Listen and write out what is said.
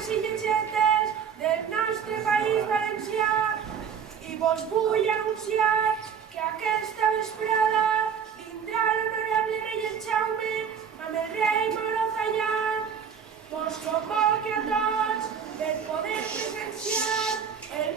lletges i lletgetes del nostre país valencià i vos vull anunciar que aquesta vesprada vindrà l'honorable rei el Jaume amb el rei Morozanyà. Vos convoque a tots per poder presenciar el